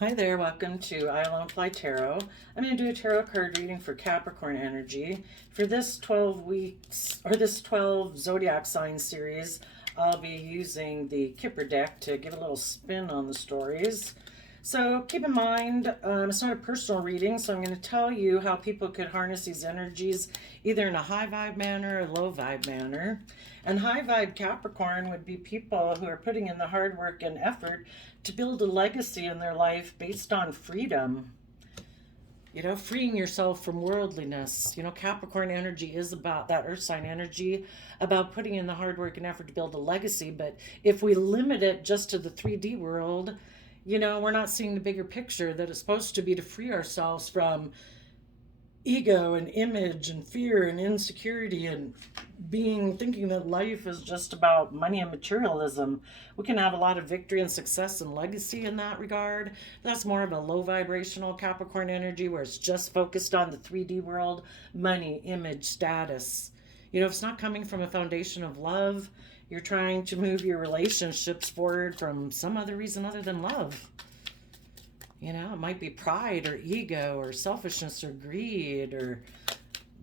Hi there, welcome to I Alone Fly Tarot. I'm going to do a tarot card reading for Capricorn energy. For this 12 weeks, or this 12 zodiac sign series, I'll be using the Kipper deck to give a little spin on the stories. So keep in mind, it's not a personal reading, so I'm going to tell you how people could harness these energies either in a high vibe manner or low vibe manner. And high vibe Capricorn would be people who are putting in the hard work and effort to build a legacy in their life based on freedom. Freeing yourself from worldliness. Capricorn energy is about that earth sign energy, about putting in the hard work and effort to build a legacy. But if we limit it just to the 3D world, we're not seeing the bigger picture that it's supposed to be to free ourselves from ego and image and fear and insecurity and thinking that life is just about money and materialism. We can have a lot of victory and success and legacy in that regard. That's more of a low vibrational Capricorn energy where it's just focused on the 3D world, money, image, status. If it's not coming from a foundation of love, you're trying to move your relationships forward from some other reason other than love. It might be pride or ego or selfishness or greed or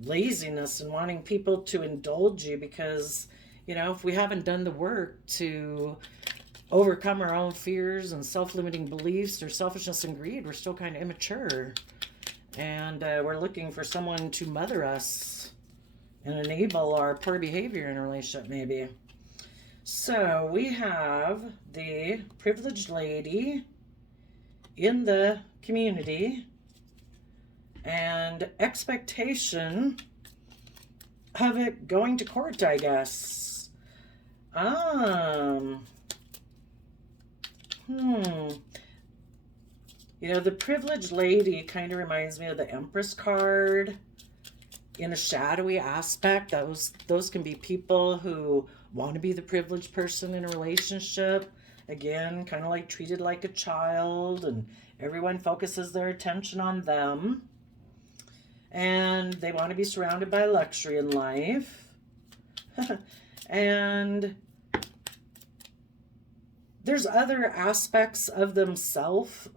laziness and wanting people to indulge you because, if we haven't done the work to overcome our own fears and self-limiting beliefs or selfishness and greed, we're still kind of immature. And we're looking for someone to mother us and enable our poor behavior in a relationship, maybe. So we have the privileged lady in the community and expectation of it going to court, I guess. The privileged lady kind of reminds me of the Empress card in a shadowy aspect. Those can be people who want to be the privileged person in a relationship. Again, kind of like treated like a child, and everyone focuses their attention on them. And they want to be surrounded by luxury in life. And there's other aspects of themselves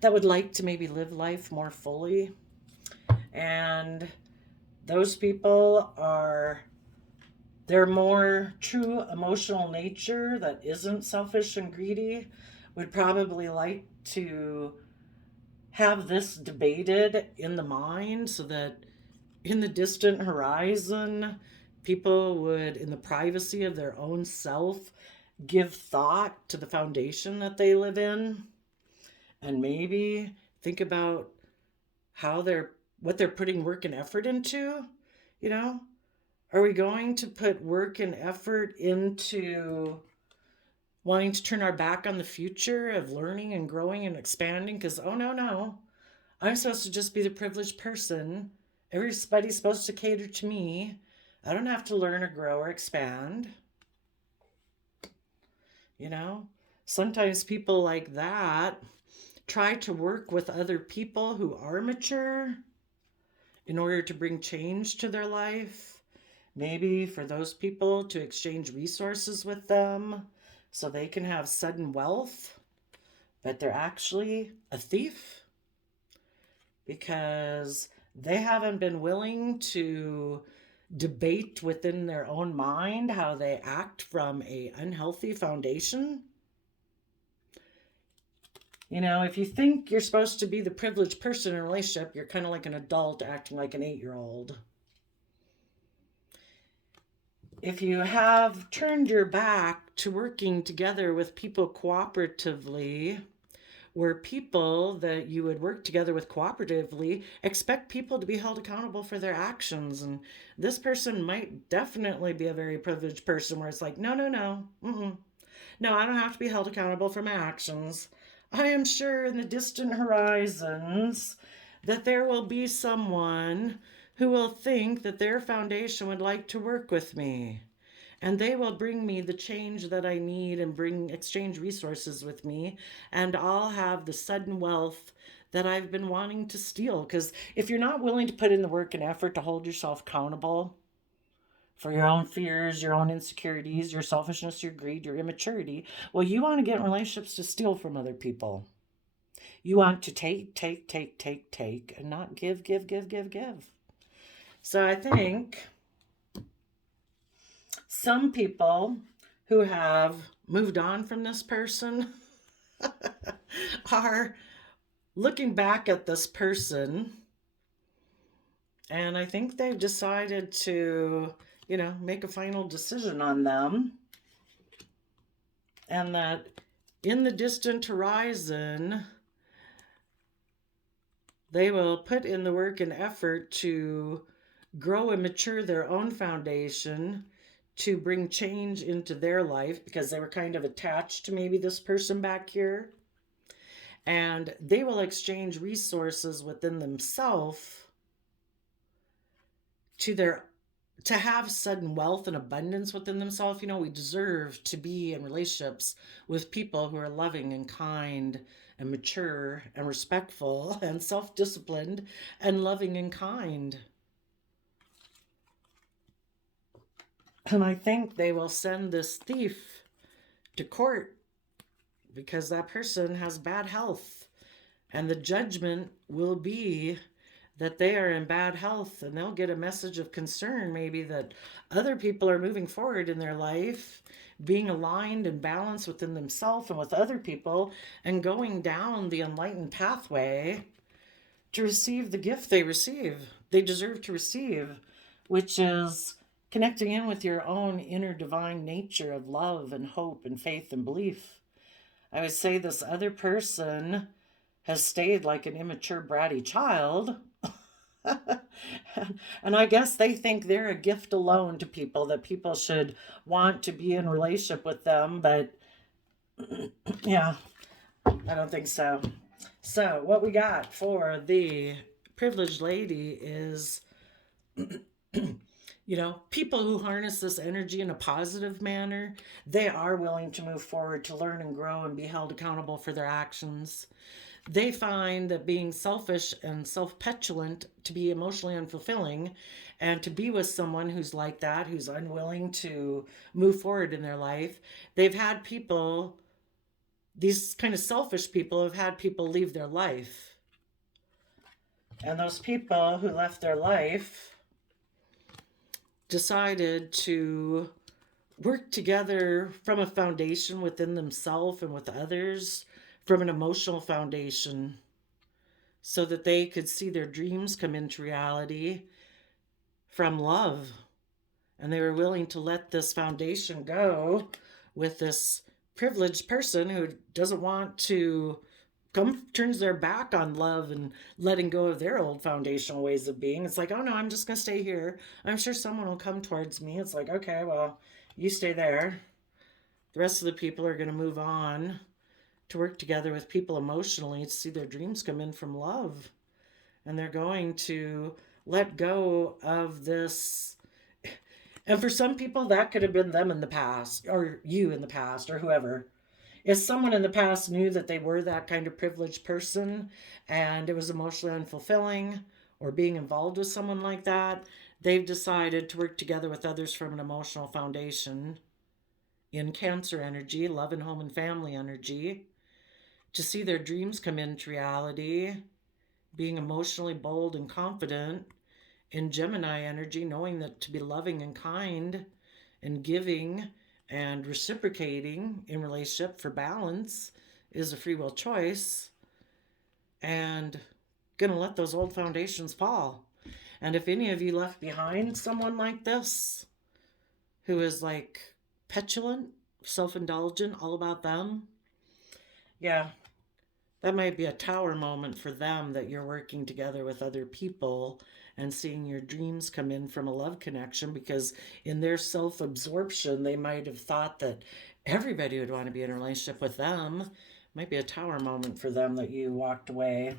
that would like to maybe live life more fully. And those people are their more true emotional nature that isn't selfish and greedy would probably like to have this debated in the mind so that in the distant horizon, people would, in the privacy of their own self, give thought to the foundation that they live in and maybe think about what they're putting work and effort into. Are we going to put work and effort into wanting to turn our back on the future of learning and growing and expanding? Because, oh, no, I'm supposed to just be the privileged person. Everybody's supposed to cater to me. I don't have to learn or grow or expand. Sometimes people like that try to work with other people who are mature in order to bring change to their life. Maybe for those people to exchange resources with them so they can have sudden wealth, but they're actually a thief because they haven't been willing to debate within their own mind how they act from an unhealthy foundation. If you think you're supposed to be the privileged person in a relationship, you're kind of like an adult acting like an 8-year-old. If you have turned your back to working together with people cooperatively, where people that you would work together with cooperatively expect people to be held accountable for their actions. And this person might definitely be a very privileged person where it's like, no, no, I don't have to be held accountable for my actions. I am sure in the distant horizons that there will be someone who will think that their foundation would like to work with me. And they will bring me the change that I need and exchange resources with me. And I'll have the sudden wealth that I've been wanting to steal. Because if you're not willing to put in the work and effort to hold yourself accountable for your own fears, your own insecurities, your selfishness, your greed, your immaturity, well, you want to get in relationships to steal from other people. You want to take, take, take, take, take, and not give, give, give, give, give. So I think some people who have moved on from this person are looking back at this person, and I think they've decided to, make a final decision on them. And that in the distant horizon, they will put in the work and effort to grow and mature their own foundation to bring change into their life, because they were kind of attached to maybe this person back here. And they will exchange resources within themselves to have sudden wealth and abundance within themselves. We deserve to be in relationships with people who are loving and kind and mature and respectful and self-disciplined and loving and kind. And I think they will send this thief to court because that person has bad health. And the judgment will be that they are in bad health, and they'll get a message of concern, maybe that other people are moving forward in their life, being aligned and balanced within themselves and with other people, and going down the enlightened pathway to receive the gift they deserve to receive, which is connecting in with your own inner divine nature of love and hope and faith and belief. I would say this other person has stayed like an immature, bratty child. And I guess they think they're a gift alone to people, that people should want to be in relationship with them. But yeah, I don't think so. So what we got for the privileged lady is, people who harness this energy in a positive manner, they are willing to move forward, to learn and grow and be held accountable for their actions. They find that being selfish and self-petulant to be emotionally unfulfilling, and to be with someone who's like that, who's unwilling to move forward in their life. They've had people, these kind of selfish people have had people leave their life. And those people who left their life decided to work together from a foundation within themselves and with others, from an emotional foundation, so that they could see their dreams come into reality from love. And they were willing to let this foundation go with this privileged person who doesn't want to turns their back on love and letting go of their old foundational ways of being. It's like, oh no, I'm just going to stay here. I'm sure someone will come towards me. It's like, okay, well, you stay there. The rest of the people are going to move on to work together with people emotionally to see their dreams come in from love. And they're going to let go of this. And for some people, that could have been them in the past, or you in the past, or whoever. If someone in the past knew that they were that kind of privileged person and it was emotionally unfulfilling, or being involved with someone like that, they've decided to work together with others from an emotional foundation in Cancer energy, love and home and family energy, to see their dreams come into reality, being emotionally bold and confident in Gemini energy, knowing that to be loving and kind and giving and reciprocating in relationship for balance is a free will choice, and gonna let those old foundations fall. And if any of you left behind someone like this, who is like petulant, self-indulgent, all about them, yeah, that might be a tower moment for them, that you're working together with other people and seeing your dreams come in from a love connection, because in their self-absorption, they might have thought that everybody would want to be in a relationship with them. Might be a tower moment for them that you walked away.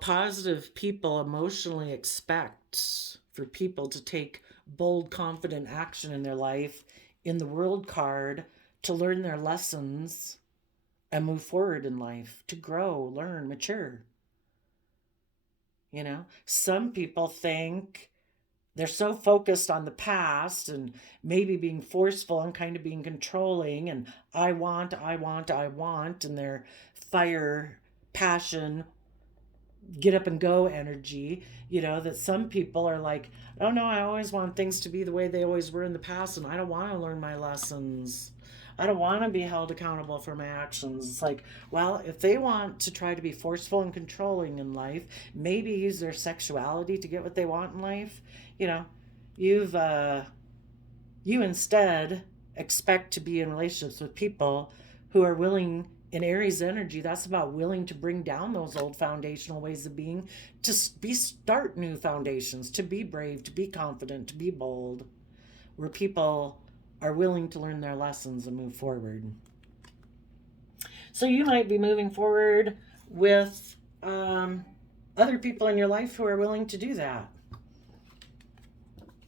Positive people emotionally expect for people to take bold, confident action in their life in the World card, to learn their lessons and move forward in life, to grow, learn, mature. Some people think they're so focused on the past and maybe being forceful and kind of being controlling and I want, I want, I want, and their fire, passion, get up and go energy, that some people are like, oh no, I always want things to be the way they always were in the past and I don't want to learn my lessons. I don't want to be held accountable for my actions. It's like, well, if they want to try to be forceful and controlling in life, maybe use their sexuality to get what they want in life. You know, you've you instead expect to be in relationships with people who are willing, in Aries energy, that's about willing to bring down those old foundational ways of being, to start new foundations, to be brave, to be confident, to be bold, where people are willing to learn their lessons and move forward. So you might be moving forward with other people in your life who are willing to do that.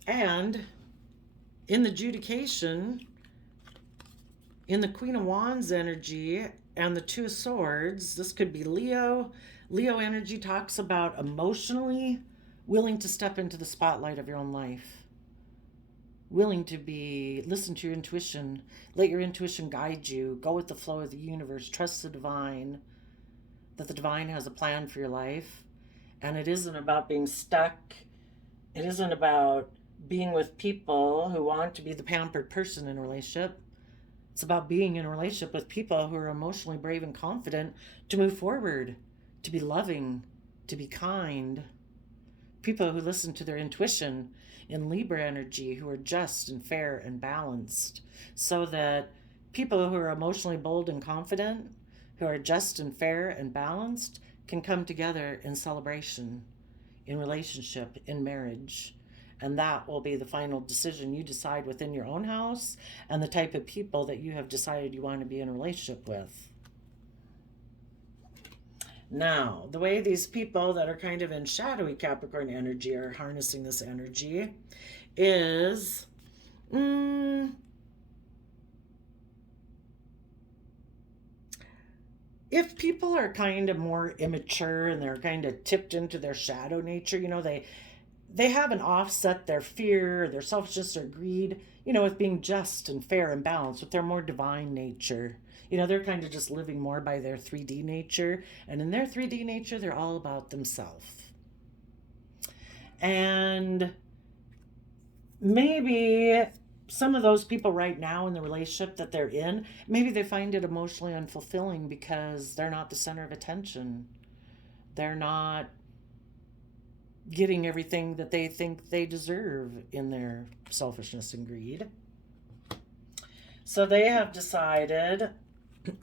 And in the adjudication, in the Queen of Wands energy and the Two of Swords, this could be Leo. Leo energy talks about emotionally willing to step into the spotlight of your own life. Willing to listen to your intuition, let your intuition guide you, go with the flow of the universe, trust the divine, that the divine has a plan for your life. And it isn't about being stuck. It isn't about being with people who want to be the pampered person in a relationship. It's about being in a relationship with people who are emotionally brave and confident to move forward, to be loving, to be kind. People who listen to their intuition in Libra energy, who are just and fair and balanced, so that people who are emotionally bold and confident, who are just and fair and balanced, can come together in celebration, in relationship, in marriage. And that will be the final decision you decide within your own house and the type of people that you have decided you want to be in a relationship with. Now, the way these people that are kind of in shadowy Capricorn energy are harnessing this energy is if people are kind of more immature and they're kind of tipped into their shadow nature, they haven't offset their fear, their selfishness, or greed, with being just and fair and balanced with their more divine nature. They're kind of just living more by their 3D nature. And in their 3D nature, they're all about themselves. And maybe some of those people right now in the relationship that they're in, maybe they find it emotionally unfulfilling because they're not the center of attention. They're not getting everything that they think they deserve in their selfishness and greed. So they have decided,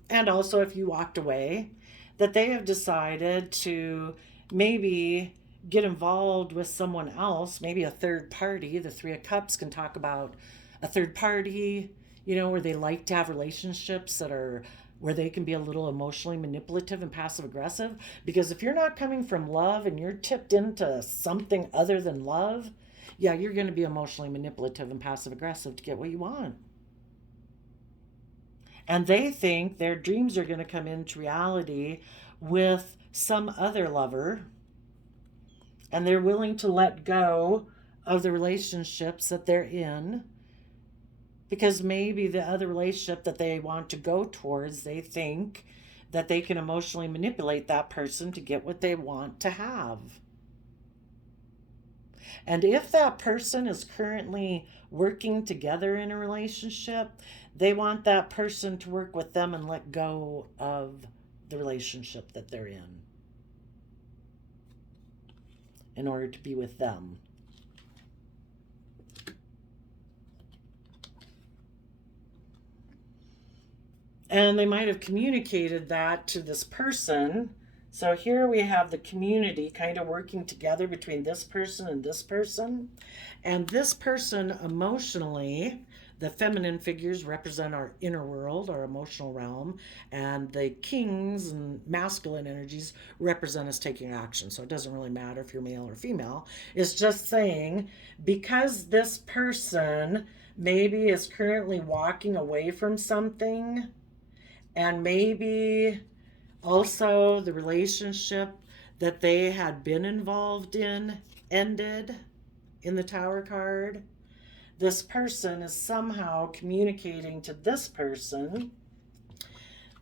and also if you walked away, that they have decided to maybe get involved with someone else, maybe a third party. The Three of Cups can talk about a third party, where they like to have relationships that are where they can be a little emotionally manipulative and passive aggressive. Because if you're not coming from love and you're tipped into something other than love, yeah, you're going to be emotionally manipulative and passive aggressive to get what you want. And they think their dreams are going to come into reality with some other lover. And they're willing to let go of the relationships that they're in. Because maybe the other relationship that they want to go towards, they think that they can emotionally manipulate that person to get what they want to have. And if that person is currently working together in a relationship, they want that person to work with them and let go of the relationship that they're in order to be with them. And they might have communicated that to this person. So here we have the community kind of working together between this person and this person. And this person emotionally, the feminine figures represent our inner world, our emotional realm, and the kings and masculine energies represent us taking action. So it doesn't really matter if you're male or female. It's just saying, because this person maybe is currently walking away from something, and maybe also the relationship that they had been involved in ended, in the Tower card. This person is somehow communicating to this person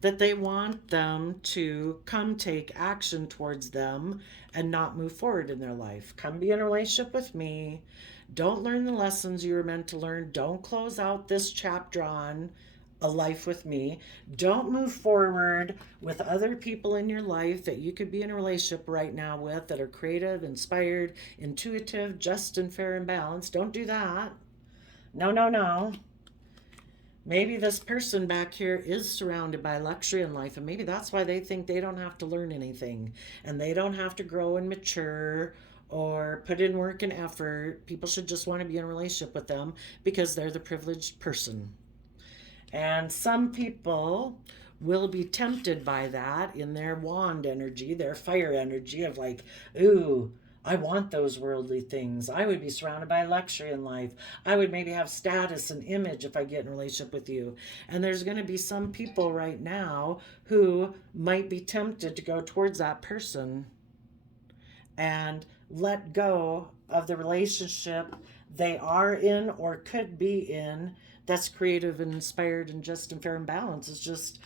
that they want them to come take action towards them and not move forward in their life. Come be in a relationship with me. Don't learn the lessons you were meant to learn. Don't close out this chapter on a life with me. Don't move forward with other people in your life that you could be in a relationship right now with that are creative, inspired, intuitive, just and fair and balanced. Don't do that. No, no, no. Maybe this person back here is surrounded by luxury in life, and maybe that's why they think they don't have to learn anything and they don't have to grow and mature or put in work and effort. People should just want to be in a relationship with them because they're the privileged person. And some people will be tempted by that in their wand energy, their fire energy of like, ooh, I want those worldly things. I would be surrounded by luxury in life. I would maybe have status and image if I get in a relationship with you. And there's going to be some people right now who might be tempted to go towards that person and let go of the relationship they are in or could be in that's creative and inspired and just and fair and balanced. It's just,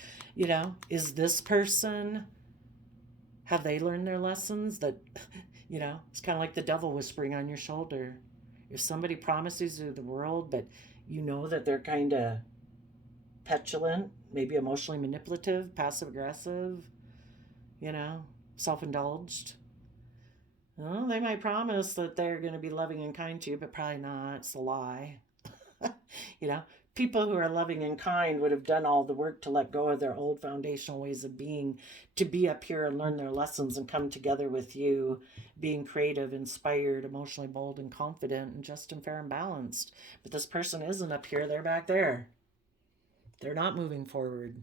is this person, have they learned their lessons? That, it's kind of like the devil whispering on your shoulder. If somebody promises you the world, but you know that they're kind of petulant, maybe emotionally manipulative, passive aggressive, self-indulged. Well, they might promise that they're going to be loving and kind to you, but probably not. It's a lie. People who are loving and kind would have done all the work to let go of their old foundational ways of being, to be up here and learn their lessons and come together with you, being creative, inspired, emotionally bold and confident and just and fair and balanced. But this person isn't up here, they're back there. They're not moving forward.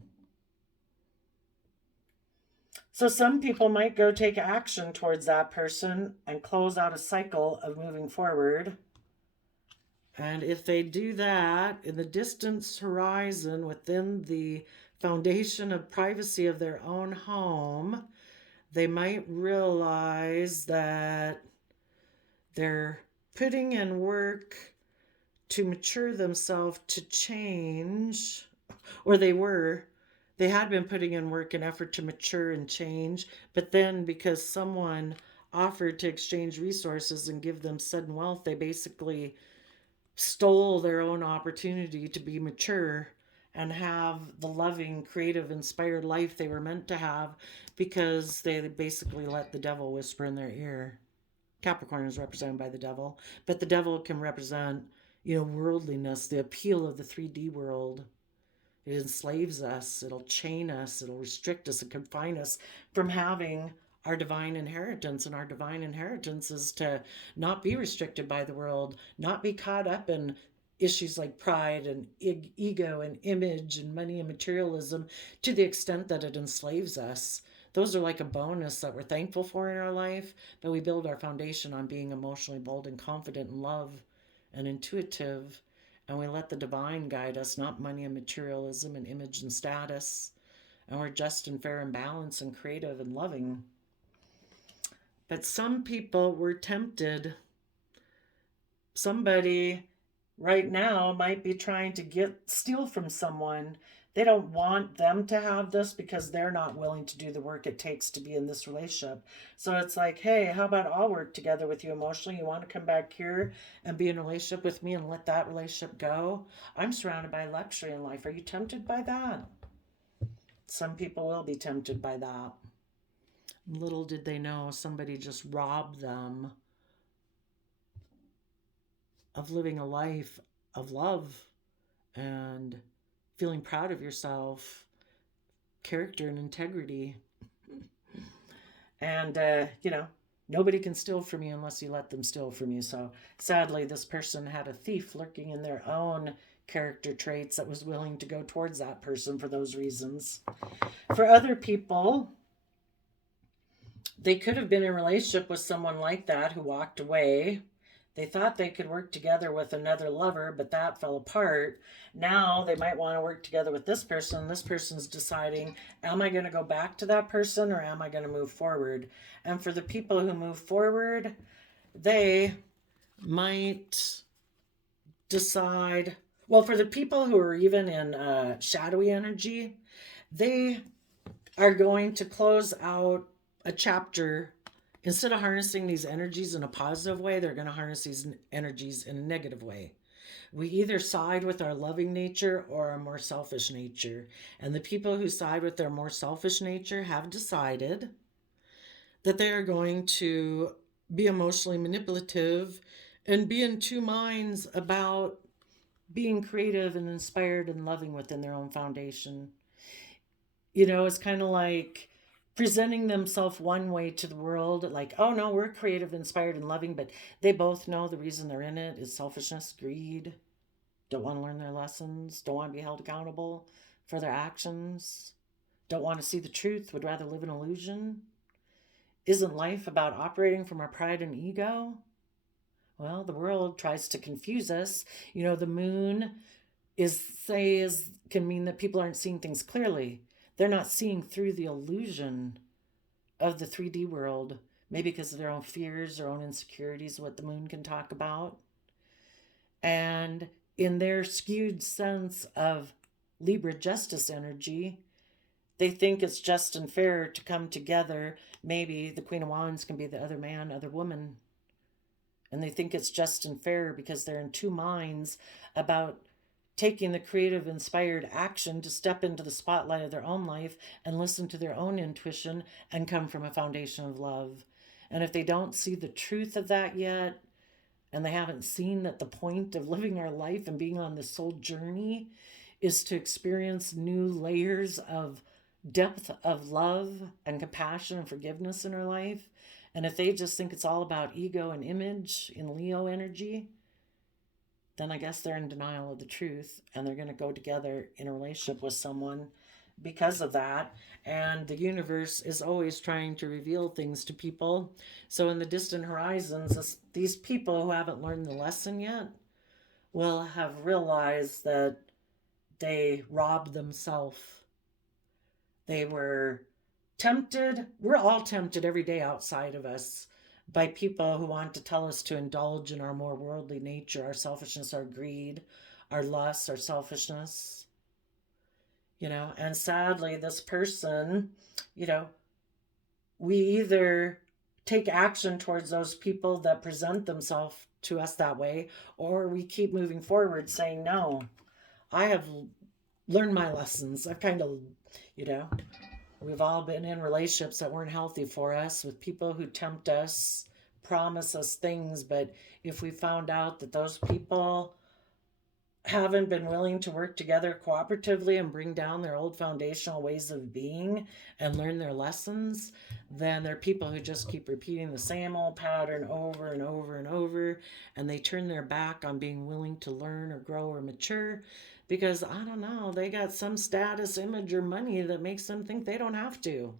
So some people might go take action towards that person and close out a cycle of moving forward. And if they do that in the distance horizon within the foundation of privacy of their own home, they might realize that they're putting in work to mature themselves to change, or they had been putting in work and effort to mature and change, but then because someone offered to exchange resources and give them sudden wealth, they basically stole their own opportunity to be mature and have the loving, creative, inspired life they were meant to have because they basically let the devil whisper in their ear. Capricorn is represented by the devil, but the devil can represent, worldliness, the appeal of the 3D world. It enslaves us, it'll chain us, it'll restrict us and confine us from having our divine inheritance. And our divine inheritance is to not be restricted by the world, not be caught up in issues like pride and ego and image and money and materialism to the extent that it enslaves us. Those are like a bonus that we're thankful for in our life, but we build our foundation on being emotionally bold and confident and love and intuitive, and we let the divine guide us, not money and materialism and image and status, and we're just and fair and balanced and creative and loving. But some people were tempted. Somebody right now might be trying to steal from someone. They don't want them to have this because they're not willing to do the work it takes to be in this relationship. So it's like, hey, how about I'll work together with you emotionally? You want to come back here and be in a relationship with me and let that relationship go? I'm surrounded by luxury in life. Are you tempted by that? Some people will be tempted by that. Little did they know somebody just robbed them of living a life of love and feeling proud of yourself, character and integrity. And, nobody can steal from you unless you let them steal from you. So sadly, this person had a thief lurking in their own character traits that was willing to go towards that person for those reasons. For other people, they could have been in a relationship with someone like that who walked away. They thought they could work together with another lover, but that fell apart. Now they might want to work together with this person. This person's deciding, am I going to go back to that person or am I going to move forward? And for the people who move forward, they might decide, well, for the people who are even in shadowy energy, they are going to close out a chapter. Instead of harnessing these energies in a positive way, they're going to harness these energies in a negative way. We either side with our loving nature or our more selfish nature. And the people who side with their more selfish nature have decided that they are going to be emotionally manipulative and be in two minds about being creative and inspired and loving within their own foundation. You know, it's kind of like presenting themselves one way to the world, like, oh no, we're creative, inspired, and loving, but they both know the reason they're in it is selfishness, greed, don't want to learn their lessons, don't want to be held accountable for their actions, don't want to see the truth, would rather live in illusion. Isn't life about operating from our pride and ego? Well, the world tries to confuse us. You know, the moon can mean that people aren't seeing things clearly. They're not seeing through the illusion of the 3D world, maybe because of their own fears, their own insecurities, what the moon can talk about. And in their skewed sense of Libra justice energy, they think it's just and fair to come together. Maybe the Queen of Wands can be the other man, other woman. And they think it's just and fair because they're in two minds about taking the creative, inspired action to step into the spotlight of their own life and listen to their own intuition and come from a foundation of love. And if they don't see the truth of that yet, and they haven't seen that the point of living our life and being on this soul journey is to experience new layers of depth of love and compassion and forgiveness in our life, and if they just think it's all about ego and image in Leo energy, then I guess they're in denial of the truth, and they're going to go together in a relationship with someone because of that. And the universe is always trying to reveal things to people. So in the distant horizons, these people who haven't learned the lesson yet will have realized that they robbed themselves. They were tempted. We're all tempted every day outside of us by people who want to tell us to indulge in our more worldly nature, our selfishness, our greed, our lust, our selfishness. You know, and sadly, this person, you know, we either take action towards those people that present themselves to us that way, or we keep moving forward saying, no, I have learned my lessons. I've kind of, you know, we've all been in relationships that weren't healthy for us with people who tempt us, promise us things, but if we found out that those people haven't been willing to work together cooperatively and bring down their old foundational ways of being and learn their lessons, then they're people who just keep repeating the same old pattern over and over and over, and they turn their back on being willing to learn or grow or mature because, I don't know, they got some status, image, or money that makes them think they don't have to.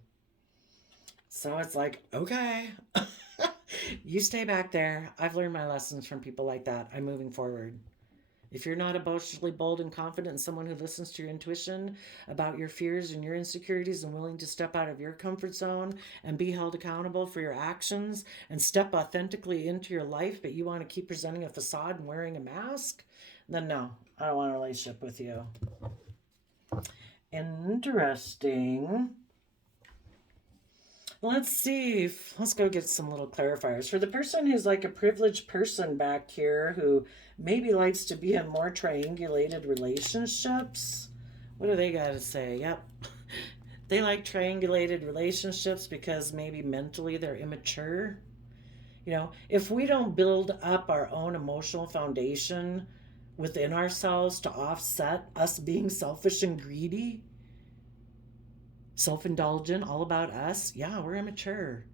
So it's like, okay, you stay back there. I've learned my lessons from people like that. I'm moving forward. If you're not emotionally bold and confident and someone who listens to your intuition about your fears and your insecurities and willing to step out of your comfort zone and be held accountable for your actions and step authentically into your life, but you want to keep presenting a facade and wearing a mask, then no, I don't want a relationship with you. Interesting. Let's see. Let's go get some little clarifiers. For the person who's like a privileged person back here who maybe likes to be in more triangulated relationships, what do they got to say? Yep. They like triangulated relationships because maybe mentally they're immature. You know, if we don't build up our own emotional foundation within ourselves to offset us being selfish and greedy, self-indulgent, all about us, yeah, we're immature.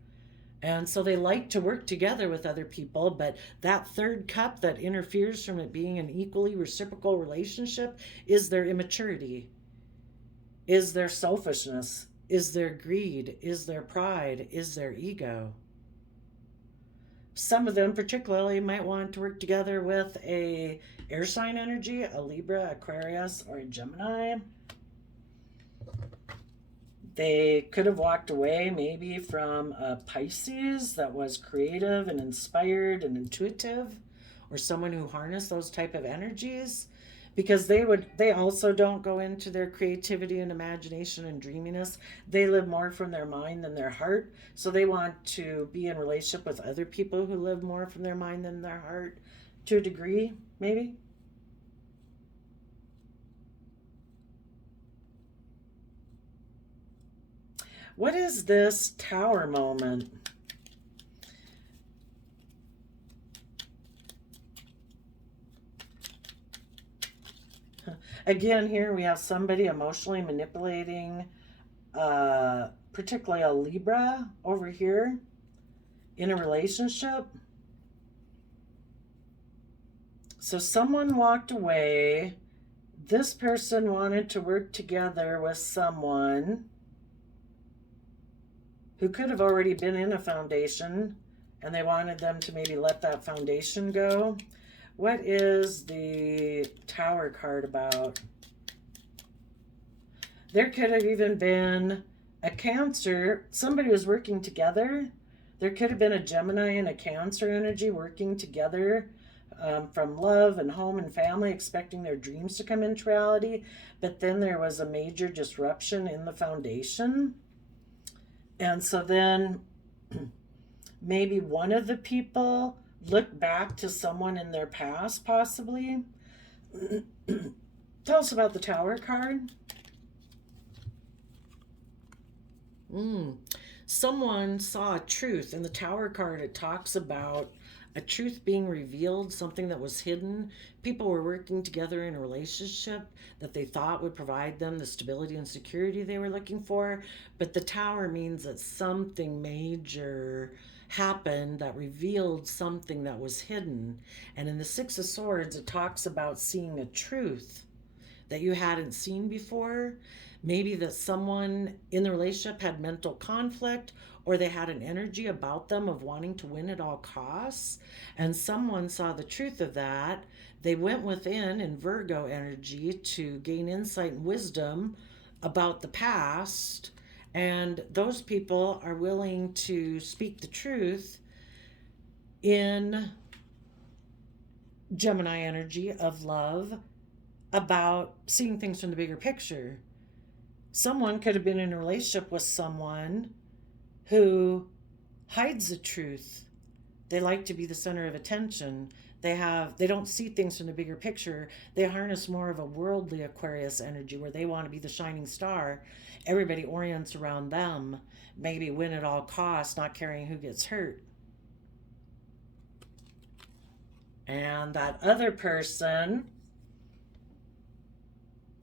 And so they like to work together with other people, but that third cup that interferes from it being an equally reciprocal relationship is their immaturity, is their selfishness, is their greed, is their pride, is their ego. Some of them particularly might want to work together with a air sign energy, a Libra, Aquarius, or a Gemini. They could have walked away maybe from a Pisces that was creative and inspired and intuitive, or someone who harnessed those type of energies, because they also don't go into their creativity and imagination and dreaminess. They live more from their mind than their heart, so they want to be in relationship with other people who live more from their mind than their heart, to a degree, maybe. What is this Tower moment? Again, here we have somebody emotionally manipulating, particularly a Libra over here in a relationship. So someone walked away. This person wanted to work together with someone who could have already been in a foundation, and they wanted them to maybe let that foundation go. What is the Tower card about? There could have even been a Cancer. Somebody was working together. There could have been a Gemini and a Cancer energy working together, from love and home and family, expecting their dreams to come into reality. But then there was a major disruption in the foundation. And so then maybe one of the people looked back to someone in their past, possibly. Tell us about the Tower card. Someone saw a truth. In the Tower card, it talks about a truth being revealed, something that was hidden. People were working together in a relationship that they thought would provide them the stability and security they were looking for. But the Tower means that something major happened that revealed something that was hidden. And in the Six of Swords, it talks about seeing a truth that you hadn't seen before. Maybe that someone in the relationship had mental conflict, or they had an energy about them of wanting to win at all costs, and someone saw the truth of that. They went within in Virgo energy to gain insight and wisdom about the past, and those people are willing to speak the truth in Gemini energy of love about seeing things from the bigger picture. Someone could have been in a relationship with someone who hides the truth. They like to be the center of attention. They don't see things from the bigger picture. They harness more of a worldly Aquarius energy where they want to be the shining star. Everybody orients around them, maybe win at all costs, not caring who gets hurt. And that other person,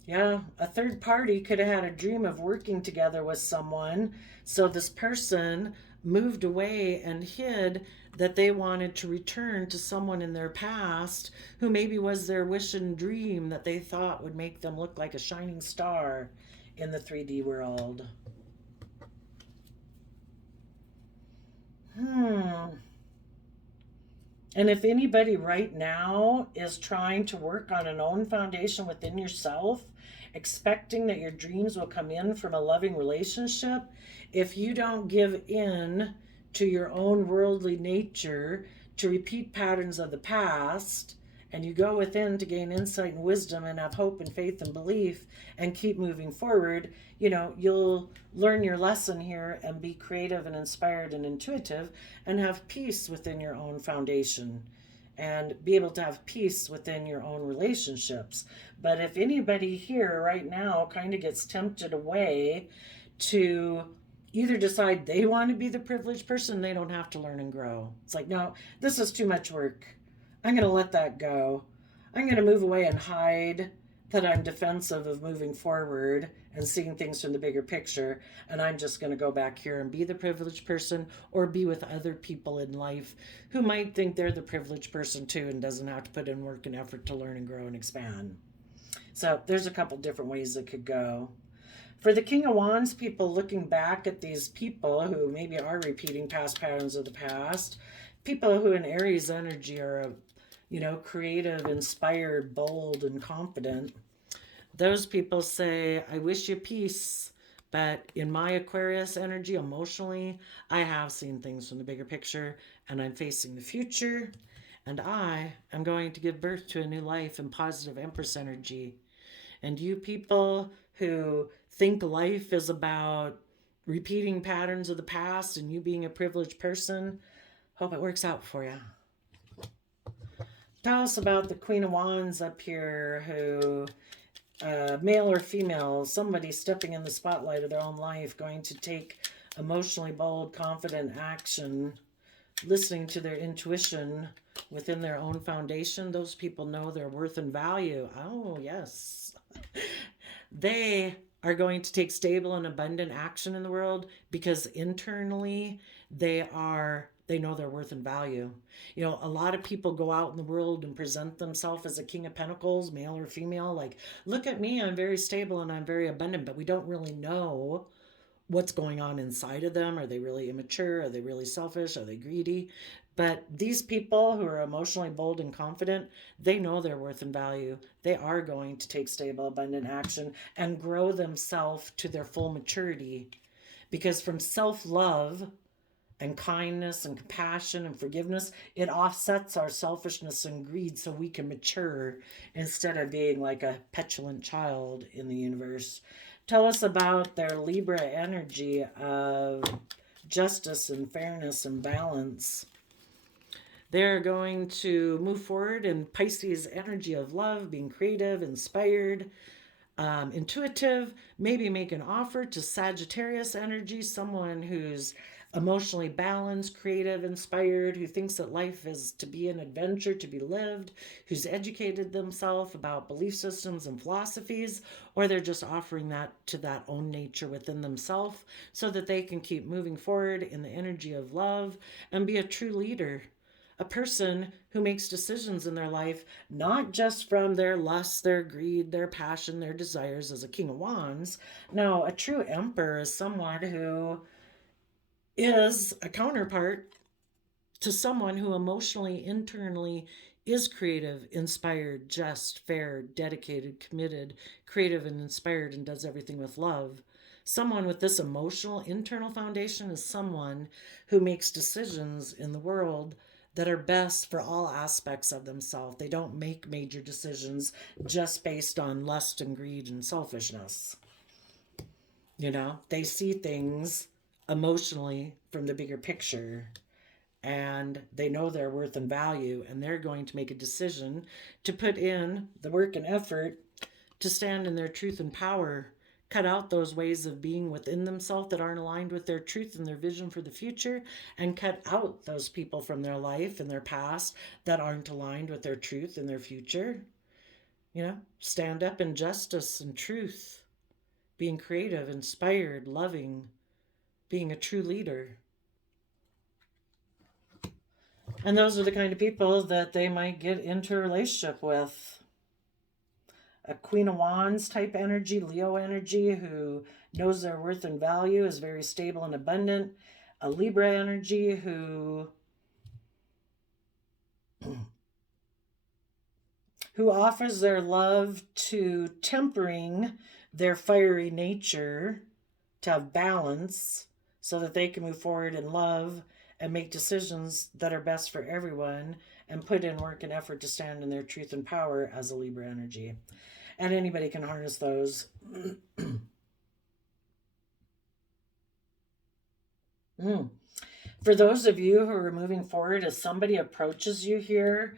yeah, a third party could have had a dream of working together with someone. So this person moved away and hid that they wanted to return to someone in their past who maybe was their wish and dream that they thought would make them look like a shining star in the 3D world. And if anybody right now is trying to work on an own foundation within yourself, expecting that your dreams will come in from a loving relationship, if you don't give in to your own worldly nature, to repeat patterns of the past, and you go within to gain insight and wisdom and have hope and faith and belief and keep moving forward, you'll learn your lesson here and be creative and inspired and intuitive and have peace within your own foundation and be able to have peace within your own relationships. But if anybody here right now kind of gets tempted away to either decide they want to be the privileged person, they don't have to learn and grow. It's like, no, this is too much work. I'm going to let that go. I'm going to move away and hide that I'm defensive of moving forward and seeing things from the bigger picture. And I'm just going to go back here and be the privileged person or be with other people in life who might think they're the privileged person too and doesn't have to put in work and effort to learn and grow and expand. So there's a couple different ways it could go. For the King of Wands people looking back at these people who maybe are repeating past patterns of the past, people who in Aries energy are, creative, inspired, bold, and confident, those people say, I wish you peace. But in my Aquarius energy, emotionally, I have seen things from the bigger picture and I'm facing the future. And I am going to give birth to a new life in positive Empress energy. And you people who think life is about repeating patterns of the past and you being a privileged person, hope it works out for you. Tell us about the Queen of Wands up here who, male or female, somebody stepping in the spotlight of their own life, going to take emotionally bold, confident action, listening to their intuition within their own foundation. Those people know their worth and value. Oh, yes. They are going to take stable and abundant action in the world because internally they know their worth and value. You know, a lot of people go out in the world and present themselves as a King of Pentacles, male or female, like, look at me, I'm very stable and I'm very abundant, but we don't really know what's going on inside of them. Are they really immature? Are they really selfish? Are they greedy? But these people who are emotionally bold and confident, they know their worth and value. They are going to take stable, abundant action and grow themselves to their full maturity. Because from self-love and kindness and compassion and forgiveness, it offsets our selfishness and greed so we can mature instead of being like a petulant child in the universe. Tell us about their Libra energy of justice and fairness and balance. They're going to move forward in Pisces energy of love, being creative, inspired, intuitive, maybe make an offer to Sagittarius energy, someone who's emotionally balanced, creative, inspired, who thinks that life is to be an adventure, to be lived, who's educated themselves about belief systems and philosophies, or they're just offering that to that own nature within themselves so that they can keep moving forward in the energy of love and be a true leader. A person who makes decisions in their life, not just from their lust, their greed, their passion, their desires as a King of Wands. No, a true Emperor is someone who is a counterpart to someone who emotionally, internally is creative, inspired, just, fair, dedicated, committed, creative and inspired, and does everything with love. Someone with this emotional internal foundation is someone who makes decisions in the world that are best for all aspects of themselves. They don't make major decisions just based on lust and greed and selfishness. You know, they see things emotionally from the bigger picture, and they know their worth and value, and they're going to make a decision to put in the work and effort to stand in their truth and power, cut out those ways of being within themselves that aren't aligned with their truth and their vision for the future, and cut out those people from their life and their past that aren't aligned with their truth and their future. You know, stand up in justice and truth, being creative, inspired, loving, being a true leader. And those are the kind of people that they might get into a relationship with. A Queen of Wands type energy, Leo energy, who knows their worth and value, is very stable and abundant. A Libra energy who offers their love to tempering their fiery nature to have balance so that they can move forward in love and make decisions that are best for everyone and put in work and effort to stand in their truth and power as a Libra energy. And anybody can harness those. For those of you who are moving forward, as somebody approaches you here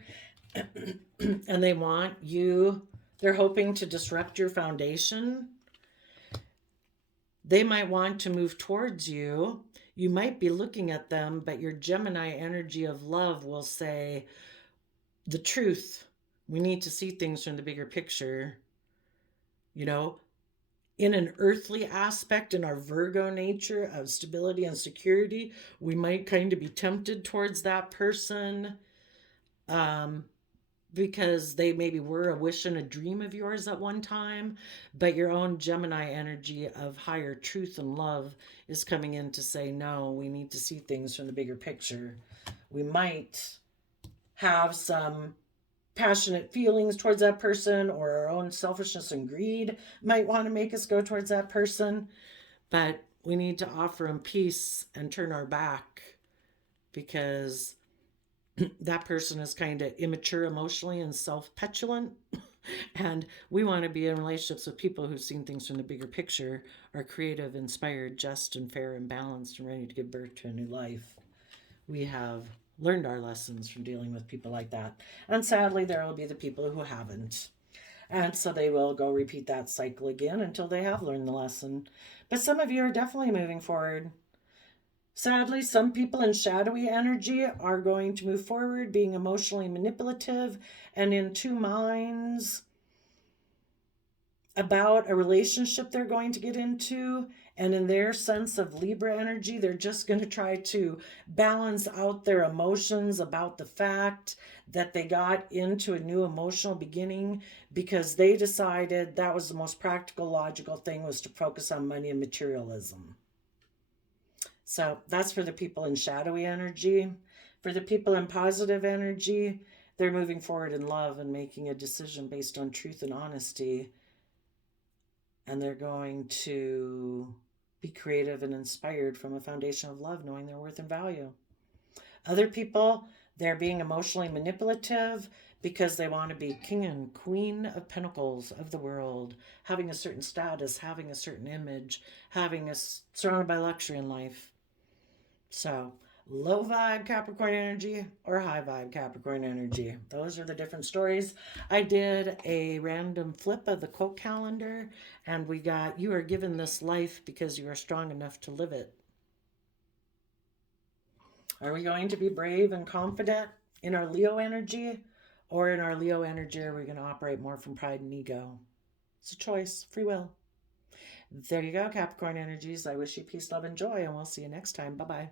and they want you, they're hoping to disrupt your foundation. They might want to move towards you. You might be looking at them, but your Gemini energy of love will say, the truth. We need to see things from the bigger picture. You know, in an earthly aspect, in our Virgo nature of stability and security, we might kind of be tempted towards that person because they maybe were a wish and a dream of yours at one time, but your own Gemini energy of higher truth and love is coming in to say, no, we need to see things from the bigger picture. We might have some passionate feelings towards that person, or our own selfishness and greed might want to make us go towards that person, but we need to offer them peace and turn our back, because that person is kind of immature emotionally and self-petulant. And we want to be in relationships with people who've seen things from the bigger picture, are creative, inspired, just and fair and balanced, and ready to give birth to a new life. We have learned our lessons from dealing with people like that. And sadly, there will be the people who haven't. And so they will go repeat that cycle again until they have learned the lesson. But some of you are definitely moving forward. Sadly, some people in shadowy energy are going to move forward being emotionally manipulative and in two minds about a relationship they're going to get into. And in their sense of Libra energy, they're just going to try to balance out their emotions about the fact that they got into a new emotional beginning because they decided that was the most practical, logical thing, was to focus on money and materialism. So that's for the people in shadowy energy. For the people in positive energy, they're moving forward in love and making a decision based on truth and honesty. And they're going to be creative and inspired from a foundation of love, knowing their worth and value. Other people, they're being emotionally manipulative because they want to be king and queen of pentacles of the world, having a certain status, having a certain image, surrounded by luxury in life. So, low vibe Capricorn energy or high vibe Capricorn energy. Those are the different stories. I did a random flip of the quote calendar, and we got, you are given this life because you are strong enough to live it. Are we going to be brave and confident in our Leo energy, or in our Leo energy are we going to operate more from pride and ego? It's a choice, free will. There you go, Capricorn energies. I wish you peace, love, and joy, and we'll see you next time. Bye-bye.